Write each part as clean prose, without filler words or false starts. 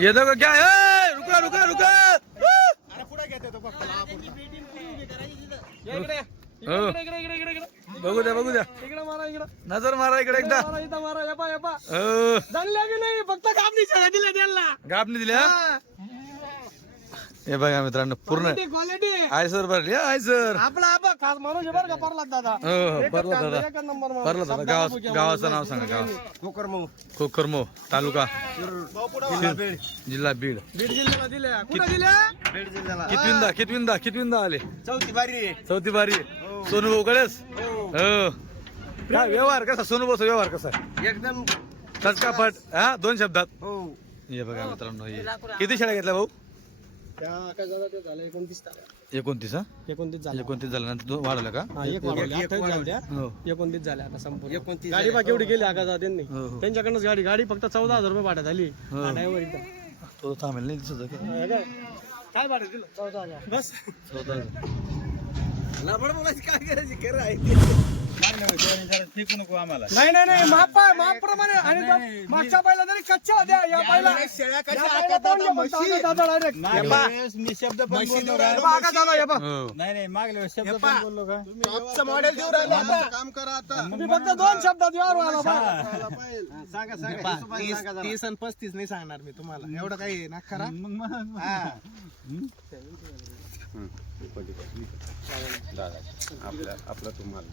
ये देखो क्या है, रुका रुका रुका। अरे पुढे घेते तो फक्त बघू द्या बघू द्या, इकडे मारा, इकडे नजर मारा इकडे एकदा। मारा, इथं मारा, येपा येपा हो. झाल्या बी नाही, फक्त कापणी शाळा दिल्या त्यांना. गापणी दिल्या हे बघा मित्रांनो, पूर्ण क्वालिटी आय सर भरली आय सर। आपला आपा खास माणूस आहे बरं का प्रल्हाद दादा. हो परला दादा, एकच नंबर माणूस. परला दादा गावाचं नाव सांगा। गाव कोकरमो, तालुका जिल्हा बीड। बीड जिल्ह्याला दिल्या. कुठे दिल्या? बीड जिल्ह्याला. कितविंदा आले? चौथी बारी. चौथी बारी। सोनू भाऊ कडेच हो। काय व्यवहार कसा सोनू भाऊचा व्यवहार कसा? एकदम चटकापट हा, दोन शब्दात। हो. हे बघा मित्रांनो, हे किती शेळ्या घेतल्या भाऊ? त्या काय झालं ते झालं 29 तारीख. 29 हा, 29 झालं. 29 झाल्यानंतर दोन वाढवलं का? हा, एक वाढवली. 28 झाल्या. हो 29 झाल्या आता संपूर्ण. गाडी बा केवढी गेली आका त्यांनी. हो, हो. त्यांच्याकडनंच गाडी फक्त 14,000 रुपये भाड्यात आली. हो. ड्रायव्हर इथं. तो थांबेल नाही दिसत का? काय भाडं दिलं? 14,000 बस. 14,000 लबड बोलायची काय करायची खरं आहे. नाही नाही नाही, मापाप्रमाणे. आणि मागच्या पहिला तरी कच्च्या होत्या, या पहिला शेळ्या कशा डायरेक्ट निशब्द हो. नाही मागले शब्द पण बोललो का? टॉपचं मॉडेल देऊ राहिलो. काम करा आता. तुम्ही फक्त 2 शब्दात व्यवहार व्हायला पाहिजे. सांगा 30 आणि 35 नाही सांगणार मी तुम्हाला. एवढं काही ना खरा. आपला तुम्हाला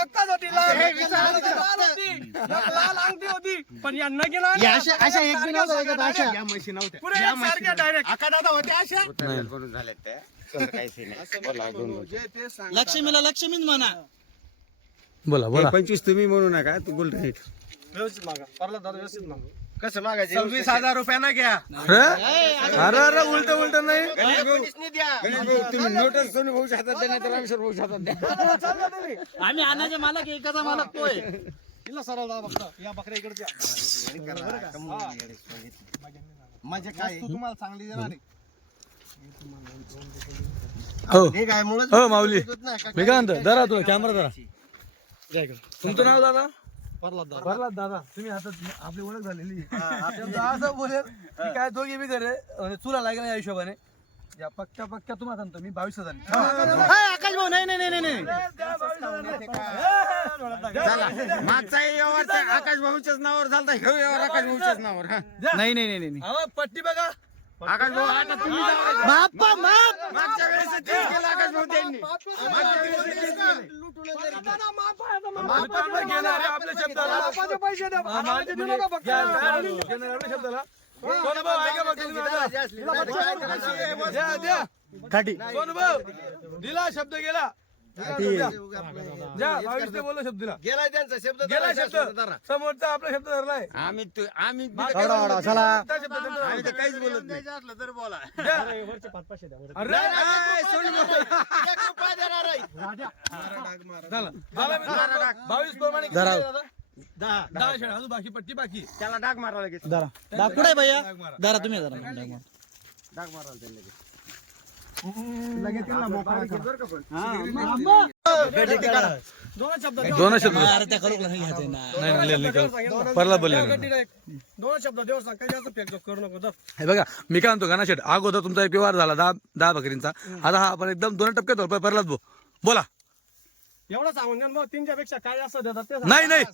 एकच होती लाल अंगठी होती, पण यांना गेला अशा एक बी नव्हत्या. अशा या म्हशी नव्हत्या. पुढे सारख्या डायरेक्ट आका दादा होत्या अशा. करून झाले लक्ष्मीला लक्ष्मीच म्हणा. बोला बोला। 25 तुम्ही म्हणू नका, तू बोल रेट व्यवस्थित मागा. परला दादा व्यवस्थित मागा. कसं मागायचं? 26,000 रुपयानं घ्या. अरे अरे उलट उलट नाही। तुम्ही नोटस सोनू भाऊ हातात द्या, नाही तर रामेश्वर भाऊ हातात द्या. आम्ही आणायचे मालक एकाचा मालक तोय. तिला सरळ दादा बघता या बकऱ्या इकडे मजा काय तुम्हाला चांगली देणार आहे. हो हो माऊली, मी काय म्हणतो, धरा तुला कॅमेरा धरा। तुमचं नाव दादा? प्रल्हाद दादा. तुम्ही आता आपली ओळख झालेली असं बोलेल की काय दोघे बी घरे चुला लागेल या हिशोबाने। या पक्क्या तुम्हाला सांगतो मी 22,000 आकाश भाऊ. नाही नाही नाही नाही मागचा व्यवहार आकाश भाऊच्याच नावावर झालता, हे व्यवहार आकाश भाऊच्याच नावावर. नाही नाही नाही नाही पट्टी बघा आकाश भाऊ आता तुम्ही मागच्या वेळेस तेच केलं आकाश भाऊ त्यांनी. मागच्या वेळेस तेच केलं. आपल्या शब्दाला पैसे द्या. शब्दाला सोनूभाऊ दिला शब्द गेला। द्या बोललो शब्द दिला, गेलाय त्यांचा शब्द. गेला शब्द समोरचा आपला शब्द धरलाय। आम्ही आम्ही तर काहीच बोलत नाही. तर बोला. वरचे 500 द्या. अरे झालं 22 प्रमाणे 10 शेळ्या अजून बाकी, पट्टी बाकी। त्याला डाग मारावा लागेल. कुठे भैया दादा तुम्ही डाग मारायला त्याला लगेच. दोन शब्द परला बोलले 2 शब्द देव सांग. काही जास्त फेक करू नको. हे बघा मी काय म्हणतो गाणाशेठ, अगोदर तुमचा एक व्यवहार झाला 10 बकरींचा, आता हा आपण एकदम 2 टप्प्यात होतोय परलाच भाऊ बोला। एवढं सांगून द्या. मग 3च्या पेक्षा काय जास्त देतात ते नाही नाही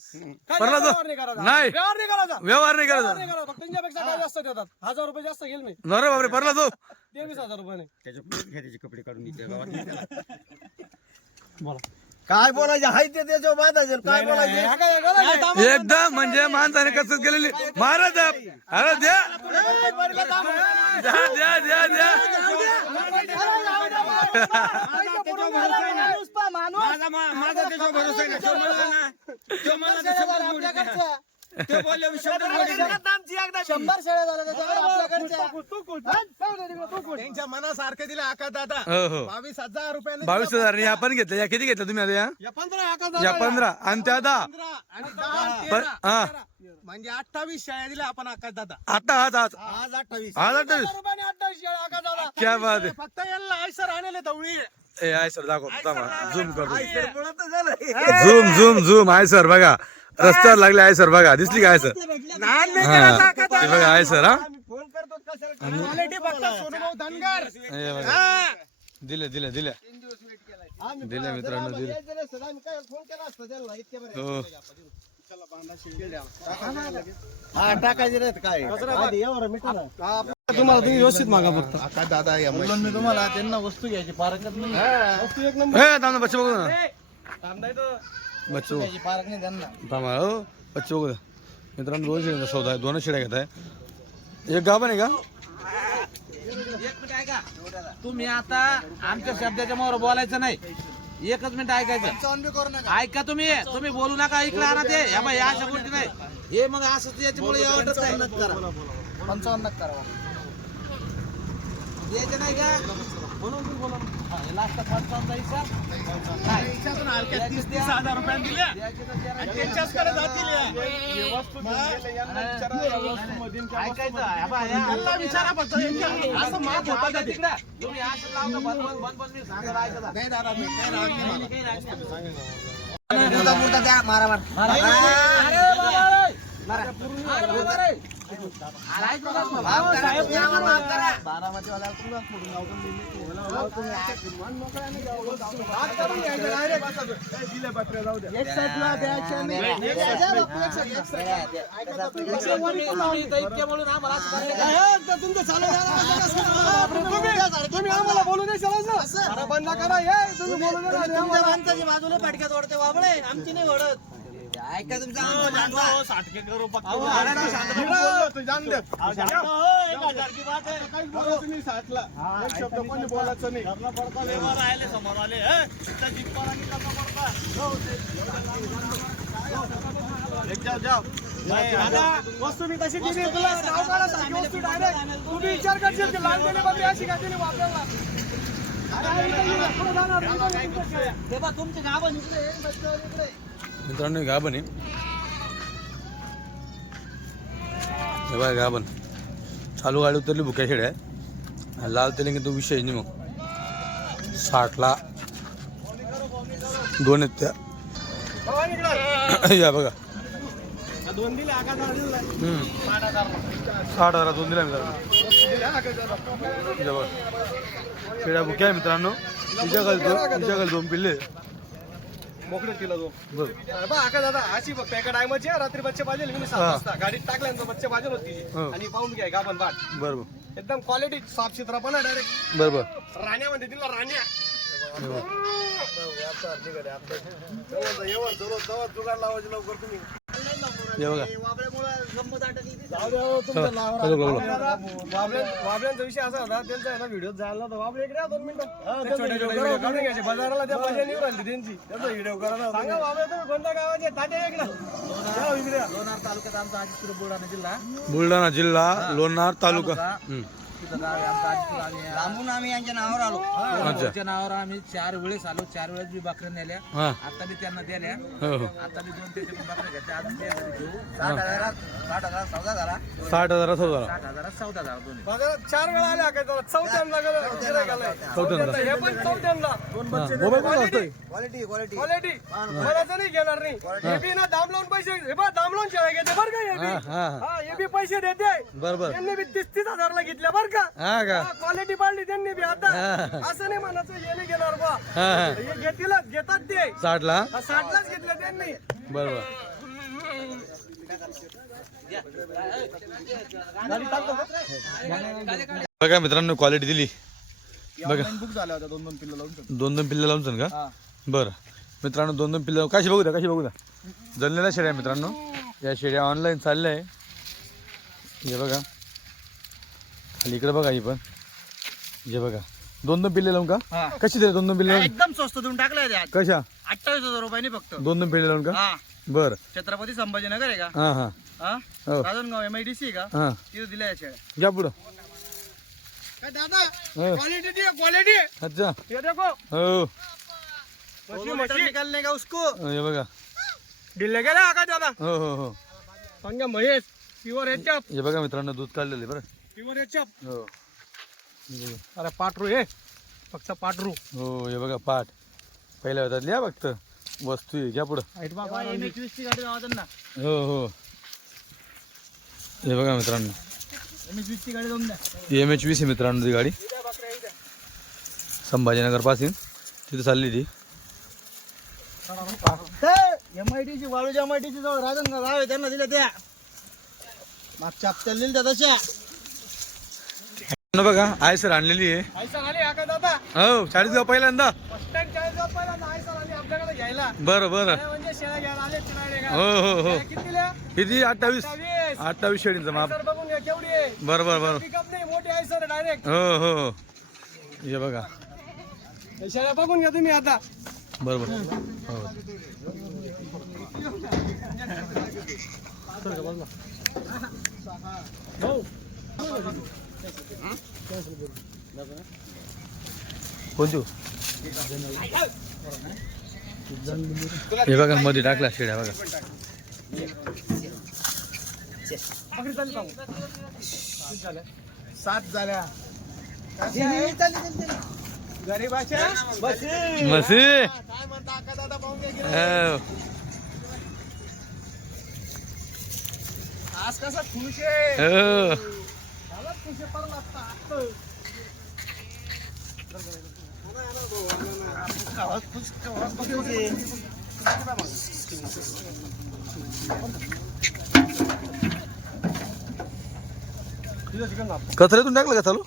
परला व्यवहार नाही करायचा. नाही व्यवहार नाही करायचा. व्यवहार नाही व्यवहार करायचा। नाही करायचा. फक्त 3च्या पेक्षा काय जास्त देतात. 1000 रुपये जास्त घेईल मी. नरे बापरे परला तो 23,000 रुपये नाही. त्याचे कपडे काढून इथे गावात. बोला काय बोलायचं हाय ते त्याच्यावर बांधायचं. काय बोलायचं? एकदम म्हणजे माणसाने कसरत केलेली महाराज। अरे द्या द्या द्या द्या द्या माझा त्याच्यावर भरोसा नाही. तो म्हणला ना, तो म्हणला तर शब्द मोडीत नाही. तो बोलले मी शब्द मोडीत नाही. 100 शेळ्या झाल्या त्यांच्या मनासारखं दिलं आका दादा. हो हो 22,000 रुपये 22,000 या आपण घेतल्या, या किती घेतल्या तुम्ही आता? या 15 या 15 आणि त्या 10 हा म्हणजे 28 शेळ्या दिल्या आपण आकाश दादा. आता आज आज आज 28 आज 28 रुपयाने 28 शेळ्या आकाश दादा. क्या बात आहे। फक्त यांना आयसर आणले धवळी ए आय सर दाखवतो झूम करतो zoom zoom zoom I sir बघा रस्त्यावर लागले आय सर बघा दिसली काय सर ते बघा आय सर हा दिले दिले दिले दिले मित्रांनो दिले हो तुम्हाला तुम्ही व्यवस्थित मागा फक्त दादा मी तुम्हाला त्यांना वस्तू घ्यायची पारकत नाही वस्तू एक नंबर बच्चे बघू ना बच्चे पारक नाही त्यांना थांबा हो बच्चे बघू मित्रांनो 2 शेळ्यांचा सौदा आहे 2 शेळ्या घेत आहे एक गाभण आहे का तुम्ही आता आमच्या शब्दाच्या मोर बोलायचं नाही एकच मिनिट ऐकायचं ऐका तुम्ही तुम्ही बोलू नका ऐकलं आणा ते ह्या बाई अशा गोष्टी नाही हे मग असं याच्यामुळे यावटच नाही 55 करा यायचं नाही का म्हणून मी बोला लास्ट 55 हिस्सा विचारा फक्त असं माफ होतं का तिकडं तुम्ही असं लावता बंद मी सांगायला ऐकता नाही दादा आम्हाला बोलू नाही चालत बंद करा बाजूला पाटक्यात ओढते वाबळे आमची नाही ओढत ऐका तुमचा वस्तू मी तशी दिली तुला नाव काढा सारखी वस्तू डायरेक्ट तुम्ही विचार करशील की लाल दिली बघ अशी का दिली वापरायला तुमचे गाव इकडे मित्रांनो गाभण आहे हे बघा गाभण चालू गाडी उतरली भुक्या शेड्या आहे लाल तेलिंग तो विषय नाही मग 60ला 2 आहेत त्या या बघा 2 दिले 60,000 2 दिल्या मित्रांनो शेड्या भुक्या आहे मित्रांनो तुझ्याकडे 2 पिल्ले मोकळे तिला दो बरं बघा दादा अशी बघ एका टायमाची रात्री बच्चे पाहिजे मी 7 वाजता गाडीत टाकल्यानंतर बच्चे पाहिजे होती आणि पाहून घ्या गाभण बाट बरोबर एकदम क्वालिटी साफ सुथरापणा डायरेक्ट बरोबर राण्यामध्ये तिला राण्या जुगाड लावायची लवकर तुम्ही हे बघा वाबल्यांचा विषय असा होता त्यांचा आहे ना व्हिडिओ झाला होता वाबले इकडे 2 मिनिटं काढून घ्यायचे बाजाराला त्या पाहिजे निवड राहिली त्यांची त्याचा व्हिडिओ करा सांगा वाबले तुम्ही कोणत्या गावाचे ताटे इकडे लोणार तालुक्यात आमचा आजीपूर बुलढाणा जिल्हा लोणार तालुका लांबून आम्ही यांच्या नावावर आलो त्यांच्या नावावर आम्ही 4 वेळेस आलो 4 वेळेस बी बकऱ्या नेल्या आता बी त्यांना दिल्या आता बी 2 ते बकऱ्या घेतल्या अजून ते घेऊ 60,000 सौदा झाला 60,000 सौदा 60,000 सौदा झाला दोन्ही बाजारात 4 वेळा आल्या काय त्याला चौथ्यांदा हे पण चौथ्यांदा क्वालिटी मनाचं नाही घेणार नाही हे बी ना दाम लावून पैसे हे बा दाम लावून शेळ्या घेते बरं का हे बी पैसे देते बरोबर त्यांनी बी 30,000 ला घेतल्या बरं का क्वालिटी पाडली त्यांनी बी आता असं नाही म्हणायचं हे नाही घेणार बा हे घेतीलच घेतात ते 60ला 60लाच घेतल्या त्यांनी बरोबर बघा मित्रांनो क्वालिटी दिली बघा बुक झाल्या होत्या 2 पिल्लं लावून 2 पिल्ले लावून का बरं मित्रांनो 2 पिल्ले कशी बघू द्या जळलेल्या शेड्या मित्रांनो या शेड्या ऑनलाईन चालल्या आहे हे बघा खाली इकडे बघा ही पण हे बघा 2 पिल्ले लावून का कशी दिले 2 पिल्ले एकदम स्वस्त देऊन टाकलाय कशा 28,000 रुपयांनी फक्त 2 पिल्ले लावून का बरं छत्रपती संभाजीनगर आहे का राजनगाव MIDC का तिथे दिल्या या शेळ्या घ्या पुढं दादा क्वालिटी दी क्वालिटी अच्छा ये देखो हो मशीन निकालने का उसको हे बघा दिले गेला का दादा हो हो हो सांगा महेश प्युअर एचप हे बघा मित्रांनो दूध काढलेले बरं प्युअर एचप हो अरे पाटरू हे फक्त पाटरू हो हे बघा पाठ पहिल्या होतात लिहा फक्त वस्तू आहे घ्या पुढं हो हो हे बघा मित्रांनो MH20 आहे मित्रांनो ती गाडी संभाजीनगर पासून तिथे चालली ती MIT वाळूच्या MIT जवळ राजन राव आहे त्यांना दिल्या त्या मागच्या हप्त्याला दिल्या त्या तशा बघा आय सर आणलेली आहे आयसर आली आका दादा हो 40 पहिल्यांदा फर्स्ट टाइम 40 पहिल्यांदा आयसर आली आपल्याकडे घ्यायला बरं बरं म्हणजे शेळ्या घ्यायला आले तिकडे का हो हो हो कितीला किती 28 शेळींचं माप आयसर बघून घ्या केवढी आहे बरं बरं बरं पिकअप नाही मोठी आयसर डायरेक्ट हो हो हो हे बघा शेळ्या बघून घ्या तुम्ही आता बरोबर हो कोणती हे बघा मध्ये टाकला शेड्या बघा सात झाल्या गरीबाच्या बसे मसी काय म्हणता आका दादा पाहून घ्या हो. आज कसा खुश आहे हो. झाला खुश पर लागता कचऱ्यातून टाकलं का चालू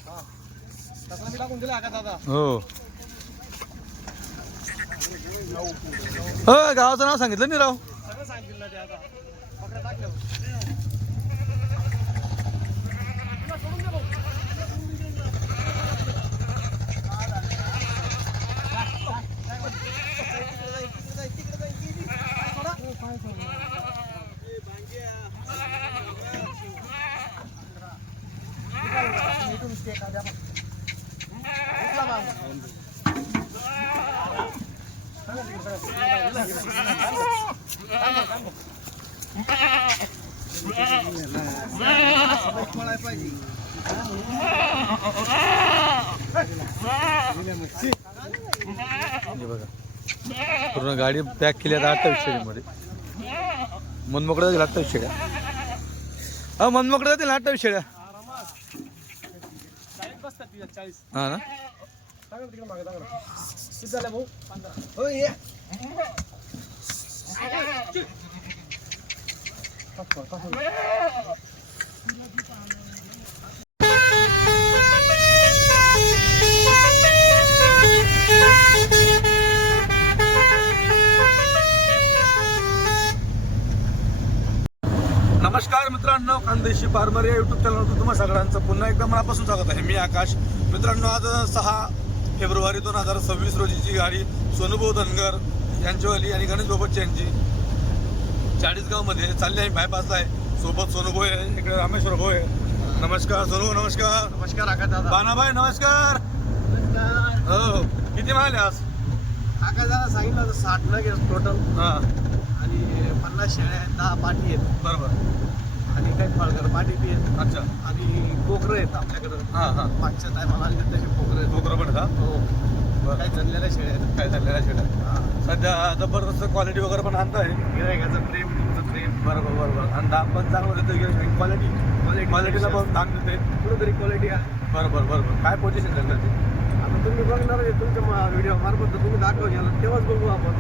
टाकून दिला आका दादा हो हो गावाचं नाव सांगितलं नाही राव सगळं सांगितलं ना ते आता पकडा टाकलं हे बघा पूर्ण गाडी पॅक केली आता 28 शेडीमध्ये मनमोकळ्या जातील 28 शेड्या हा मनमोकळ्या जातील 28 शेड्या हा ना नमस्कार मित्रांनो खानदेशी फार्मर या युट्यूब चॅनलवर तुम्हा सगळ्यांचं पुन्हा एकदा मनापासून स्वागत आहे मी आकाश मित्रांनो आज 6 फेब्रुवारी 2026 रोजीची गाडी सोनूभाऊ धनगर यांचीवाली आणि गणेश बाबतची यांची 40 मध्ये चालली आहे बायपासला आहे सोबत सोनूभाऊ आहे इकडे रामेश्वर भाऊ आहे नमस्कार सोनू नमस्कार नमस्कार आका दादा बाणाभाई नमस्कार हो किती माल आज आका दादा सांगितलं होतं 60 नग आहे टोटल हां आणि 50 शेळ्या आहेत 10 पाठी आहेत बरोबर आणि काही फळगर पाठी बी आहेत अच्छा आणि कोकरं आहेत आपल्याकडं हां हां मागच्या टायमाला आले तसे कोकरं आहेत कोकरं पण का हो बरं काही चाललेल्या शेळ्या आहेत काय चाललेला शेड्या सध्या जबरदस्त क्वालिटी वगैरे पण आणताय गिरायकाचं प्रेम तुमचं प्रेम बरोबर बरोबर आणि दाम पण चांगलं देतो क्वालिटी क्वालिटीला पण दाम देते कुठेतरी क्वालिटी आहे बरोबर बरोबर काय पोझिशन जंगलची आता तुम्ही बघणार आहे तुमच्या व्हिडिओ मार्फत तर तुम्ही दाखव घ्याल तेव्हाच बघू आपण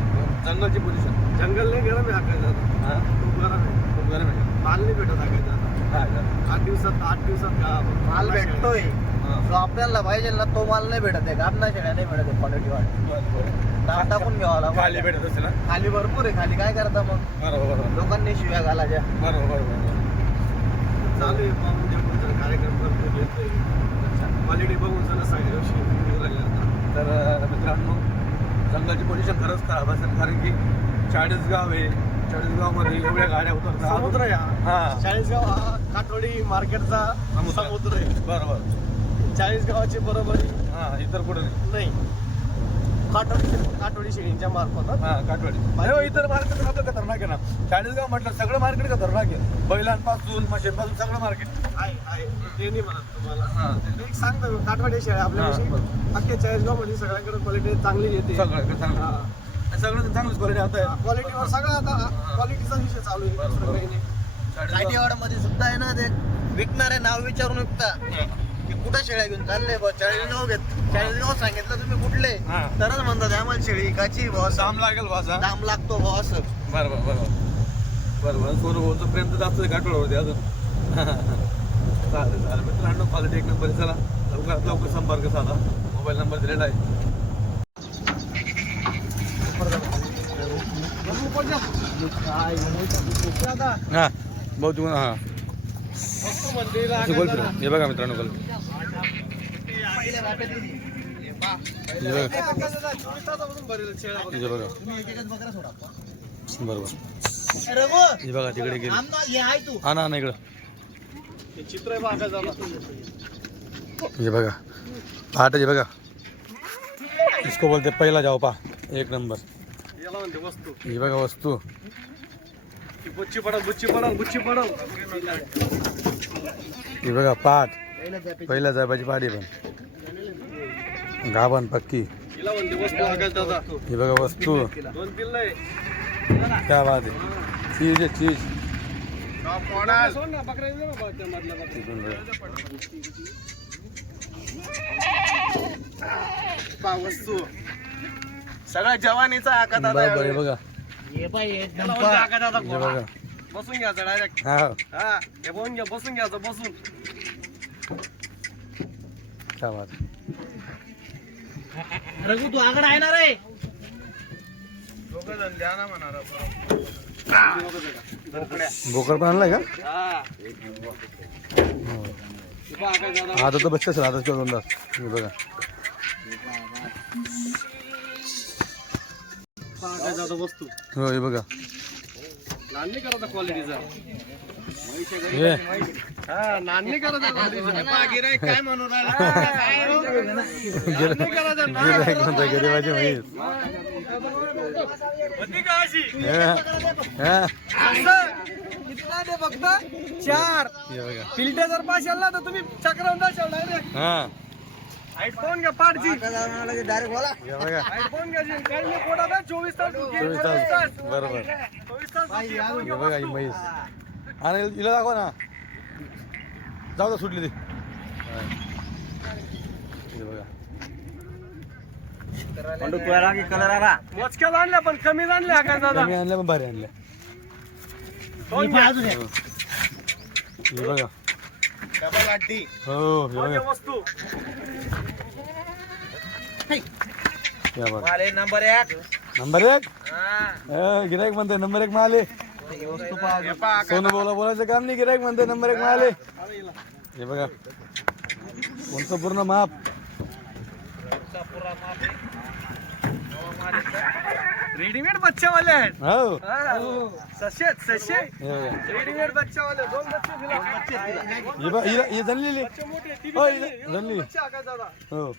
जंगलची पोझिशन जंगल नाही गरम आहे हाकायचं आता हां खूप गरम आहे खूप गरम आहे माल नाही भेटत हाकायचा आता काय का 8 दिवसात का माल भेटतोय हां जो आपल्याला पाहिजे ना तो माल नाही भेटत आहे गाडना शेळ्या नाही भेटत आहे क्वालिटी वाट टाकून घ्यावा लागतो खाली भेटत असेल ना खाली भरपूर आहे खाली काय करता मग बरोबर बरोबर लोकांनी शिव्या घालायच्या बरोबर बरोबर चालू आहे पाहून जे कोणतं कार्यक्रम करतो येतोय क्वालिटी बघून सगळं सांगितलं लागलं आता तर मित्रांनो जंगलची पोझिशन खरंच खराब असेल कारण की 40 गाव आहे 40 गावमध्ये एवढ्या गाड्या उतरतात समुद्र आहे हा हां 40 गाव हा काठोडी मार्केटचा समुद्र आहे बरोबर 40 गावाची बरोबरी हां इतर कुठं नाही नाही काटोडी शेळींच्या मार्फत हा काठवाडी अरे इतर मार्केट मात्र खतरनाक आहे ना. चाळीसगाव म्हटलं सगळं मार्केट खतरनाक आहे. बैलांपासून म्हशींपासून सगळं मार्केट. आहे ते नाही म्हणत तुम्हाला. एक सांगतो काटवाडी शेळ्या आपल्याविषयी अख्ख्या 40गाव मध्ये सगळ्यांकडे क्वालिटी चांगली येते. सगळं सगळं चांगलंच क्वालिटी आता आहे. क्वालिटीवर सगळं आता क्वालिटीचा विषय चालू आहे. दुसरं काही नाही. काठीवाडामध्ये सुद्धा आहे ना ते विकणारे नाव विचारून विकता की कुठं शेळ्या घेऊन चालले बा. 40गाव घेत 40गाव सांगितलं तुम्ही कुठले तरच म्हणतात आम्हाला शेळी काची बॉस दाम लागेल भाषा. दाम लागतो बॉस. बरोबर बरोबर बरोबर सोनं प्रेम तर जास्त काठवाडवरती अजून. चालेल चालेल मित्रांनो क्वालिटी एक नंबर. चला लवकरात लवकर संपर्क साधा. मोबाईल नंबर दिलेला आहे. हा बहुत हा गोल फिर हे बघा मित्रांनो गोल हे बघा बरोबर हे बघा तिकडे गेली. हा ना इकडं चित्र बघा हे बघा पहाटे बघा इसको बोलते पहिला जाओ पा एक नंबर. याला म्हणते वस्तू. हे बघा वस्तू बुच्ची पडल. हे बघा पाठ पहिला जायबाची पाठी पण गाभण पक्की. हिला म्हणते वस्तू आकाश दादा. हे बघा वस्तू 2 पिल्ल आहे. क्या बात आहे. चीज आहे चीज. सोड ना बकरा येऊ दे ना त्या मधला बकरा. वस्तू सगळ्या जवानीचा आकार दादा. बरोबर हे बघा हे बाई एक त्याला म्हणते आकाश दादा. हे बघा बसून घ्यायचं डायरेक्ट. हा हा हे बसून घ्यायचं बसून. क्या बात. रघु तू आगड आहे ना रे. दोघं जण द्या ना म्हणणार. बोकड पण आणलाय का. हा आता तर बसतेच आता किंवा 2 तास. हे बघा वस्तू हो हे बघा नानी करता क्वालिटीचा. हे हा नानी करता क्वालिटीचा. गिराईक काय म्हणून गिऱ्हाईक म्हणतोय गरीबाची म्हैस. फक्त 4 हे बघा फिल्टर जर पास आला तर तुम्ही चक्रावून जाशाल डायरेक्ट. हा आयफोन घ्या पाठची. डायरेक्ट बोला. हे बघा आयफोन घ्या काही नाही कोण आता 24 तास 24 तास बरोबर. 24 तास हे बघा ही म्हैस. आणि हिला दाखवा ना. जाऊ दा सुटली ती. हे बघा कलर आला. मोजक्यात आणल्या पण कमी आणल्या काय दादा. कमी आणल्या पण भारी आणल्या. दोन घ्या. हे बघा डबल अड्डी. हो हे बघा वस्तू क्या बात. माले नंबर 1. नंबर 1 गिराईक म्हणते नंबर 1 माले. सोनं बोलायचं काम नाही. गिराईक म्हणते नंबर 1 माले. हे बघा कोणतं पूर्ण माप. रेडीमेड बच्चावाले आहेत. हो सशे हे बघा रेडीमेड बच्चावाले. 2 बच्चे दिला. ही बघ ही जनलेली बच्चे मोठे. ती हो जनली. बच्चे आकाश दादा. हो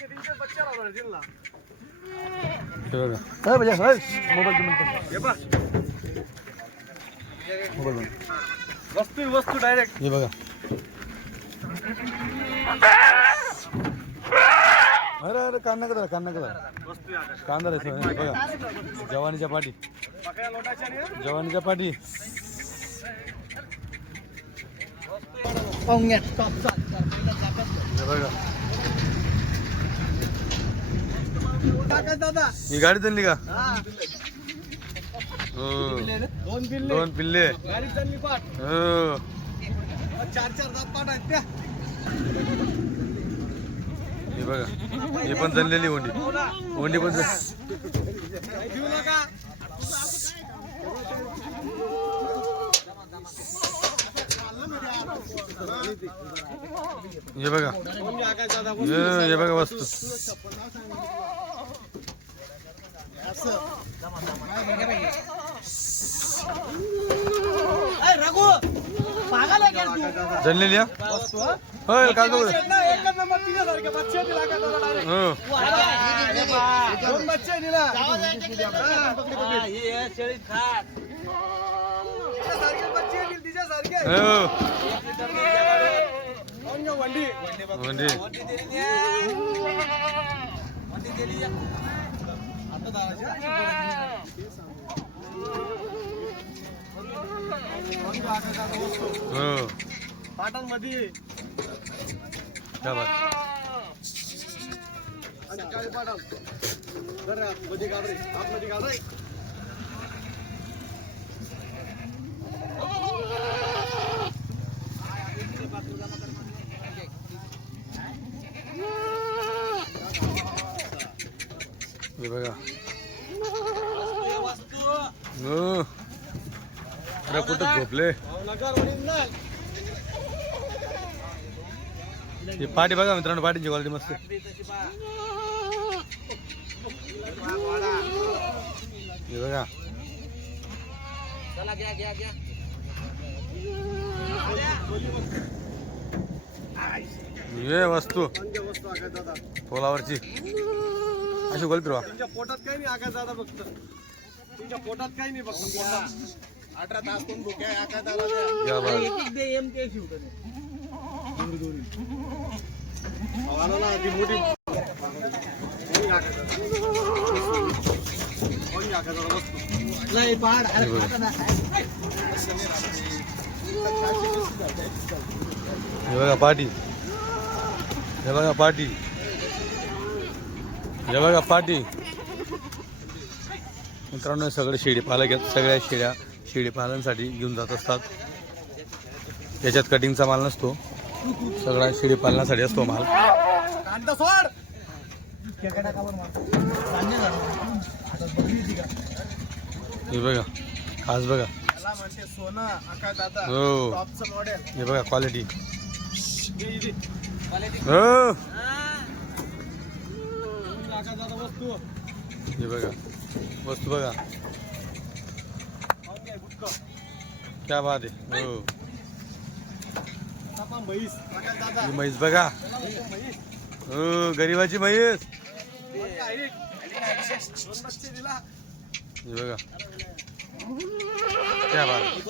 तीनशे बच्चे लावणार जिल्हा. हे बघा हे भैया मोबाईल हे पहा. मोबाईल वस्तू डायरेक्ट. हे बघा अरे अरे कांदा करा वस्तू आकाश. कांदा रे बघा जवानीच्या पाठी. बकऱ्या लोटायच्या नाही. जवानीच्या पाठी. पाहून घ्या. हे बघा आकाश दादा. ही गाडी चालली का. हो 2 बिल्ले. 2 पिल्ले. गाडी चालली पाठ. हो 4 दात पाठ आहेत त्या. हे बघा ही पण जनलेली होंडी पण देऊ नका. हे बघा आकाश दादा. हे बघा वस्तू. रघु पागल आहे का जनलेली हा? होय काय बघू द्या. एकच नंबर तिच्यासारखे बच्चे दिला का त्याला direct? हो दोन बच्चे दिला तिच्यासारखे बच्चे दिले, तिच्यासारखे हो कोण गं, वंडी म्हणजे हो पाटांमध्ये क्या बात. आणि काळे पाटां जरा मध्ये काढ रे, आतमध्ये काढ रे. हे बघा हो. अरे कुठं झोपले नगर original. ही पाठी बघा मित्रांनो, पाठीची क्वालिटी मस्त. हे बघा चला घ्या घ्या घ्या. ये वस्तू कोणत्या वस्तू आकाश दादा? पोलावरची अशी बोलत राहा. तुमच्या पोटात काही नाही आकाश दादा, फक्त तुमच्या पोटात काही नाही, फक्त पोटात 18 तास कोण भुके आहे आकाश दादा द्या. क्या बात. आला ना ती मोठी कोणी आकाश दादा? कोणी आकाश दादा वस्तू हे बघा. हे बघा पाठी, हे बघा पाठी, हे बघा पाठी. मित्रांनो सगळे शेळी पालक आहेत, सगळ्या शेळ्या शेळी पालनासाठी घेऊन जात असतात. याच्यात कटिंगचा माल नसतो, सगळा शेळी पालनासाठी असतो माल. कांदा सोड. हे बघा खास बघा. त्याला म्हणते सोनं आकाश दादा, हो टॉपचं मॉडेल. हे बघा क्वालिटी. इथे हो आकाश दादा वस्तू हे बघा वस्तू बघा. क्या बात आहे. हो तपा म्हैस आकाश दादा. ही म्हैस बघा. म्हैस हो गरिबाची म्हैस. दोन बच्चे दिला. हे बघा क्या बात आहे.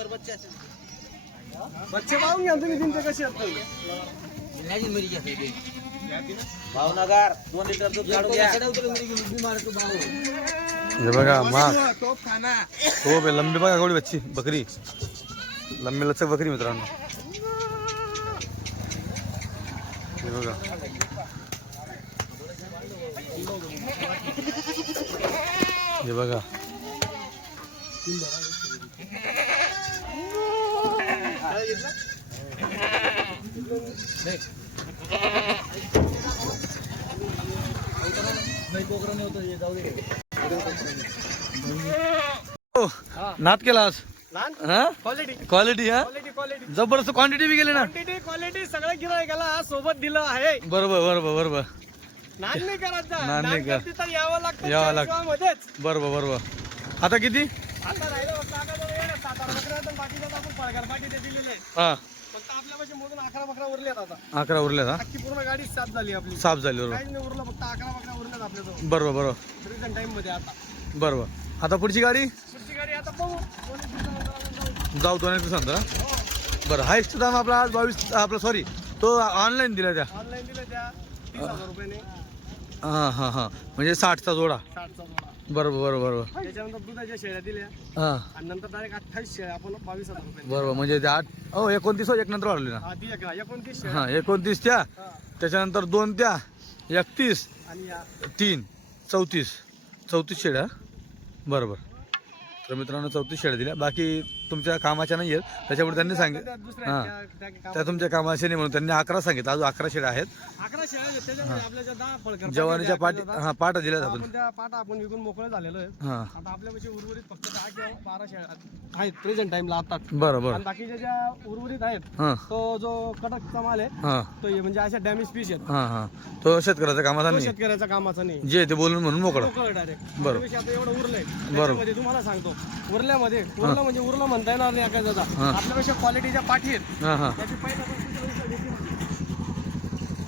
बच्चे पाहून घ्या तुम्ही, तुमचे कसे असतात. भावनगर 2 लिटर दूध काढून घ्या. हे बघा मास. टोप खाना. हो बे लंबी बघा केवढी बच्ची बकरी, लंबी लचक बकरी मित्रांनो. हे बघा हे बघा हो, नाद केला आज. लहान हा क्वालिटी क्वालिटी हा क्वालिटी क्वालिटी जबरदस्त क्वांटिटी बी गेली ना. क्वांटिटी क्वालिटी सगळ्या गिरायकाला आज सोबत दिलं आहे. बरोबर बरोबर बरोबर नान नाही करायचं. नान नाही कर. तर यावं लागतं यावं लागतं. चाळीसगावमध्येच. बरोबर बरोबर. आता किती आता राहिलं फक्त आकाशाला येणं 7-8 बकऱ्या आहेत आणि बाकीच्यात आपण पळगार बाकी ते दिलेले आहेत. हा फक्त आपल्यापाशी मोजून 11 बकऱ्या उरल्यात आता. 11 उरल्या हा अख्खी पूर्ण गाडी साफ झाली आपली. साफ झाली बरोबर काहीच नाही उरलं, फक्त 11 बकऱ्या उरल्यात आपल्याजवळ बरोबर बरोबर रिटर्न टाइम मध्ये. आता बरोबर. आता पुढची गाडी पुढची गाडी आता बघू. 2 दिवसानंतर जाऊ 2 दिवसानंतर. बरं हायस्ट दाम आपला आज 22 आपला सॉरी तो ऑनलाईन दिला त्या. ऑनलाईन दिलं त्या 30,000 रुपयाने. हां हां हां म्हणजे 60चा जोडा. 60चा जोडा. बरोबर बरोबर बरोबर. त्याच्यानंतर दुधाच्या शेळ्या दिल्या हां आणि नंतर डायरेक्ट 28 शेळ्या आपण 22,000 रुपये. बरोबर म्हणजे ते 8 हो 29 एक नंतर वाढवली ना. हा ती एक 29 शेळ्या. हां 29 त्या, हा. त्याच्यानंतर 2 त्या, 31 आणि या 3 34 शेळ्या. बरोबर. तर मित्रांनो 34 शेळ्या दिल्या, बाकी तुमच्या कामाच्या नाही आहेत त्याच्यामुळे त्यांनी सांगितलं. त्या दुसऱ्या हां त्या त्या तुमच्या कामाचे नाही म्हणून त्यांनी 11 सांगितलं. अजून 11 शेळ्या आहेत. 11 शेळ्या आहेत. त्याच्यामध्ये आपल्या ज्या 10 फळकर जवानीच्या पाठी हां पाटा दिल्यात आपण. आपण त्या पाटा आपण विकून मोकळे झालेलो आहे. हां आता आपल्यापाशी उर्वरित फक्त 10 किंवा 12 शेळ्या आहेत प्रेझेंट टाइमला आता. बरं बरं. आणि बाकीच्या ज्या उर्वरित आहेत हां तो जो कडकचा माल आहे हां तो हे म्हणजे अशा डॅमेज पीस आहेत. हां हां तो शेतकऱ्याचा कामाचा तो नाही, शेतकऱ्याचा कामाचा नाही. जे ते बोलून म्हणून मोकळं. मोकळं डायरेक्ट. बरं. आता एवढं उरलंय त्याच्यामध्ये तुम्हाला सांगतो. उरल्यामध्ये उरलं म्हणजे उरलं म्हणलं सांगता येणार नाही काय दादा. हा. आपल्यापेक्षा क्वालिटीच्या पाठी आहेत. हां हां त्याची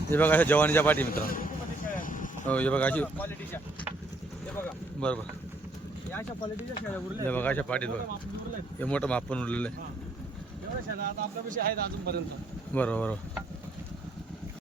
हे बघा अशा जवानीच्या पाठी मित्रांनो. हो हे बघा अशी क्वालिटीच्या हे बघा बरोबर. या अशा क्वालिटीच्या शेळ्या उरल्या हे बघा अशा पाठीत बघा. आपण उरलंय. हे मोठं माप पण उरलेलं आहे. एवढ्या शेळ्या आता आपल्यापेक्षा आहेत अजूनपर्यंत. बरोबर बरोबर.